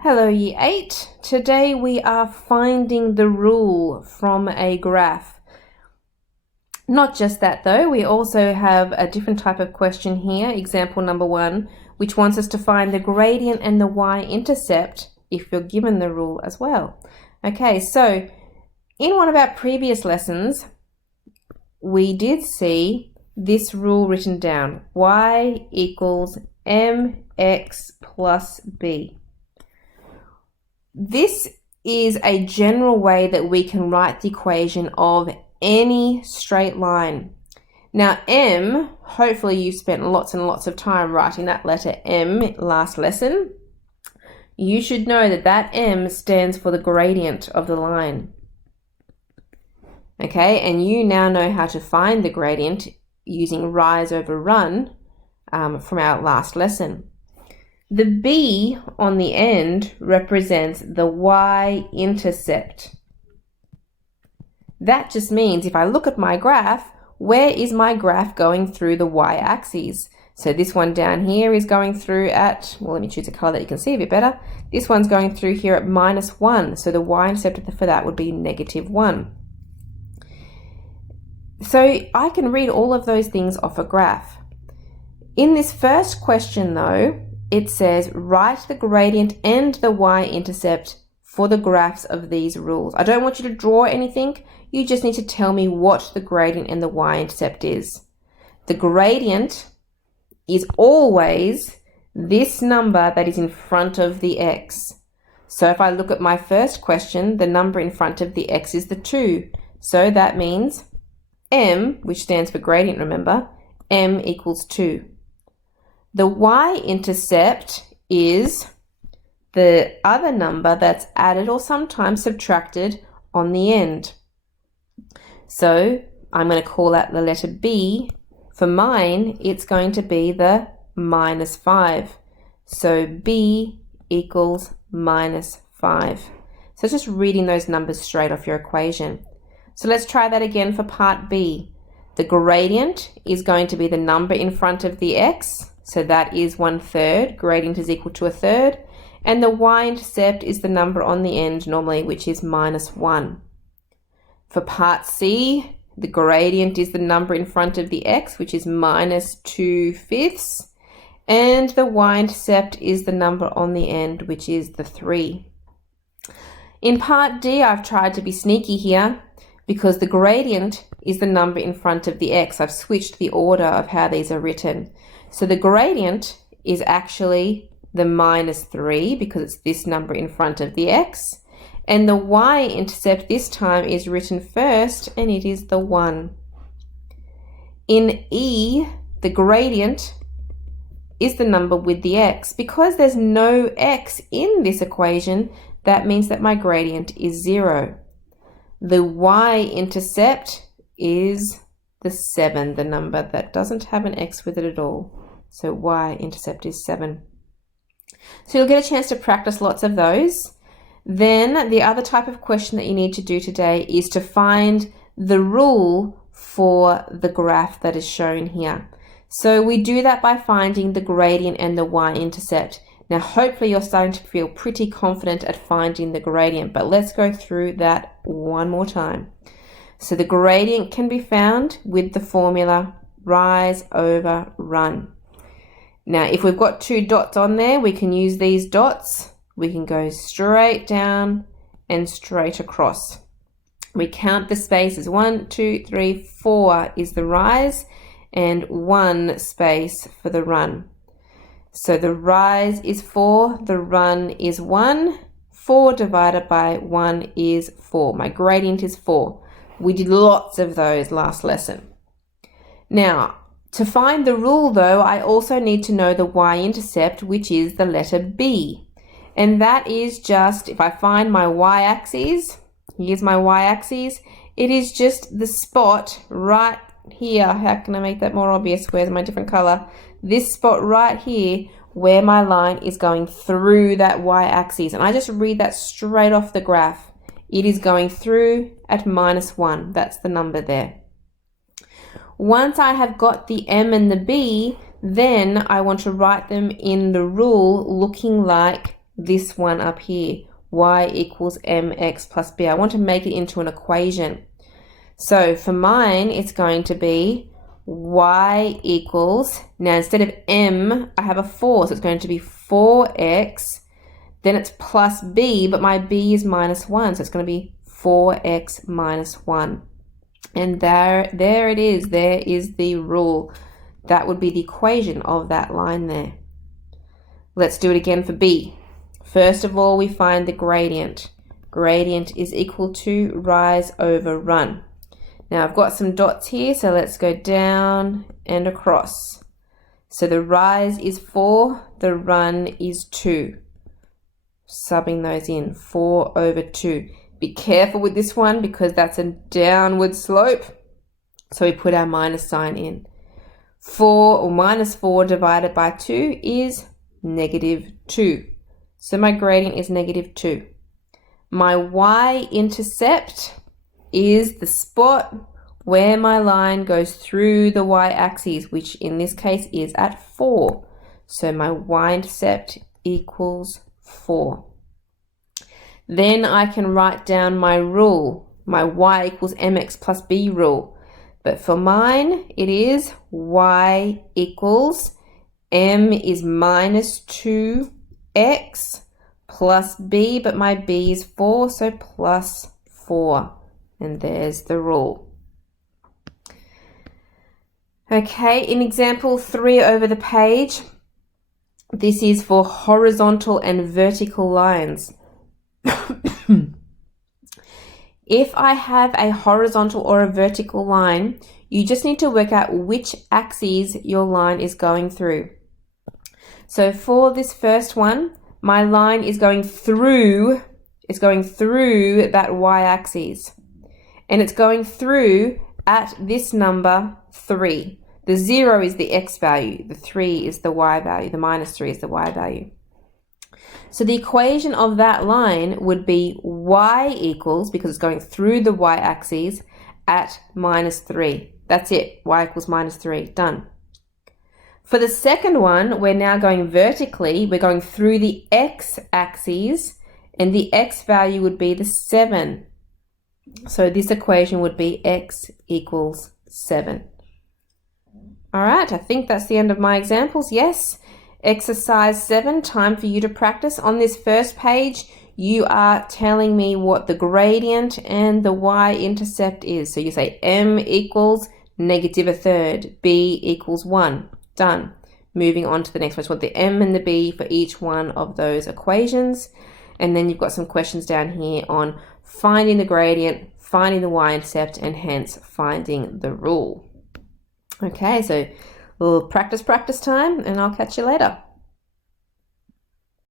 Hello Year 8. Today we are finding the rule from a graph. Not just that though, we also have a different type of question here, example number 1, which wants us to find the gradient and the y-intercept if you're given the rule as well. Okay, so in one of our previous lessons, we did see this rule written down, y equals mx plus b. This is a general way that we can write the equation of any straight line. Now m, hopefully you spent lots and lots of time writing that letter m last lesson. You should know that that m stands for the gradient of the line. Okay, and you now know how to find the gradient using rise over run from our last lesson. The b on the end represents the y-intercept. That just means if I look at my graph, where is my graph going through the y-axis? So this one down here is going through at, well, let me choose a color that you can see a bit better. This one's going through here at -1, so the y-intercept for that would be -1. So I can read all of those things off a graph. In this first question though, it says write the gradient and the y-intercept for the graphs of these rules. I don't want you to draw anything, you just need to tell me what the gradient and the y-intercept is. The gradient is always this number that is in front of the x. So if I look at my first question, the number in front of the x is the 2. So that means m, which stands for gradient, remember, m equals 2. The y-intercept is the other number that's added or sometimes subtracted on the end. So I'm going to call that the letter b. For mine, it's going to be the -5. So b equals -5. So just reading those numbers straight off your equation. So let's try that again for part b. The gradient is going to be the number in front of the x. So that is 1/3, gradient is equal to 1/3, and the y-intercept is the number on the end normally, which is -1. For part C, the gradient is the number in front of the x, which is -2/5, and the y-intercept is the number on the end, which is the 3. In part D, I've tried to be sneaky here because the gradient is the number in front of the x. I've switched the order of how these are written. So the gradient is actually the -3 because it's this number in front of the x. And the y-intercept this time is written first and it is the 1. In E, the gradient is the number with the x. Because there's no x in this equation, that means that my gradient is 0. The y-intercept is the 7, the number that doesn't have an x with it at all. So y-intercept is 7. So you'll get a chance to practice lots of those. Then the other type of question that you need to do today is to find the rule for the graph that is shown here. So we do that by finding the gradient and the y-intercept. Now hopefully you're starting to feel pretty confident at finding the gradient, but let's go through that one more time. So the gradient can be found with the formula rise over run. Now if we've got 2 dots on there, we can use these dots. We can go straight down and straight across. We count the spaces. 1, 2, 3, 4 is the rise and 1 space for the run. So the rise is 4, the run is 1. 4 divided by 1 is 4. My gradient is 4. We did lots of those last lesson. Now, to find the rule though, I also need to know the y-intercept, which is the letter b. And that is just, if I find my y-axis, here's my y-axis, it is just the spot right here. How can I make that more obvious? Where's my different color? This spot right here where my line is going through that y-axis. And I just read that straight off the graph. It is going through at -1. That's the number there. Once I have got the m and the b, then I want to write them in the rule looking like this one up here, y equals mx plus b. I want to make it into an equation. So for mine, it's going to be y equals, now instead of m, I have a 4, so it's going to be 4x, then it's plus b, but my b is minus 1, so it's going to be 4x minus 1. And there it is. There is the rule. That would be the equation of that line there. Let's do it again for b. First of all, we find the gradient. Gradient is equal to rise over run. Now I've got some dots here, so let's go down and across. So the rise is 4, the run is 2. Subbing those in, 4 over 2. Be careful with this one because that's a downward slope. So we put our minus sign in. 4 or minus 4 divided by 2 is negative 2. So my gradient is negative 2. My y-intercept is the spot where my line goes through the y-axis, which in this case is at 4. So my y-intercept equals 4. Then I can write down my rule, my y equals mx plus b rule. But for mine, it is y equals m is minus 2x plus b, but my b is 4, so plus 4. And there's the rule. Okay, in example 3 over the page, this is for horizontal and vertical lines. If I have a horizontal or a vertical line, you just need to work out which axes your line is going through. So for this first one, my line is going through that y-axis. And it's going through at this number 3. The 0 is the x value, the 3 is the y value, the minus 3 is the y value. So the equation of that line would be y equals, because it's going through the y-axis, at minus 3. That's it, y equals minus 3, done. For the second one, we're now going vertically. We're going through the x-axis, and the x value would be the 7. So this equation would be x equals 7. All right, I think that's the end of my examples, yes. Exercise 7, time for you to practice. On this first page, you are telling me what the gradient and the y-intercept is. So you say m equals negative a third, b equals 1. Done. Moving on to the next one. So what the m and the b for each one of those equations. And then you've got some questions down here on finding the gradient, finding the y-intercept, and hence finding the rule. Okay, so we'll practice time, and I'll catch you later.